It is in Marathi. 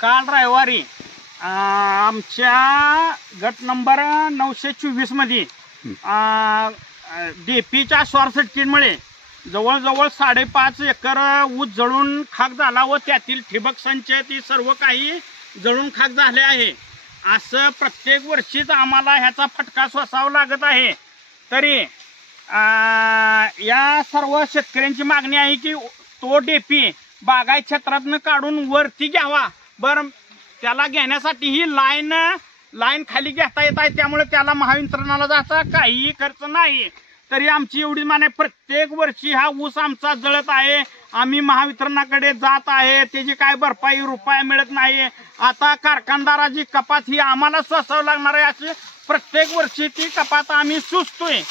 काल रविवारी आमच्या गट नंबर 924 मध्ये डीपीच्या शॉर्ट सर्किटमुळे जवळजवळ 5.5 एकर ऊस जळून खाक झाला व त्यातील ठिबक संच ती सर्व काही जळून खाक झाले आहे। असं प्रत्येक वर्षीच आम्हाला ह्याचा फटका सोसावा लागत आहे। तरी या सर्व शेतकऱ्यांची मागणी आहे की तो डीपी बागायत क्षेत्रातनं काढून वरती घ्यावा। बरं, त्याला घेण्यासाठी ही लाईन खाली घेता येत आहे, त्यामुळे त्याला महावितरणाला जायचा काहीही खर्च नाही। तरी आमची एवढी माने प्रत्येक वर्षी हा ऊस आमचा जळत आहे, आम्ही महावितरणाकडे जात आहे, त्याची काय भरपाई रुपया मिळत नाही। आता कारखानदाराची कपात ही आम्हाला सोसावी लागणार आहे, अशी प्रत्येक वर्षी ती कपात आम्ही सोसतोय।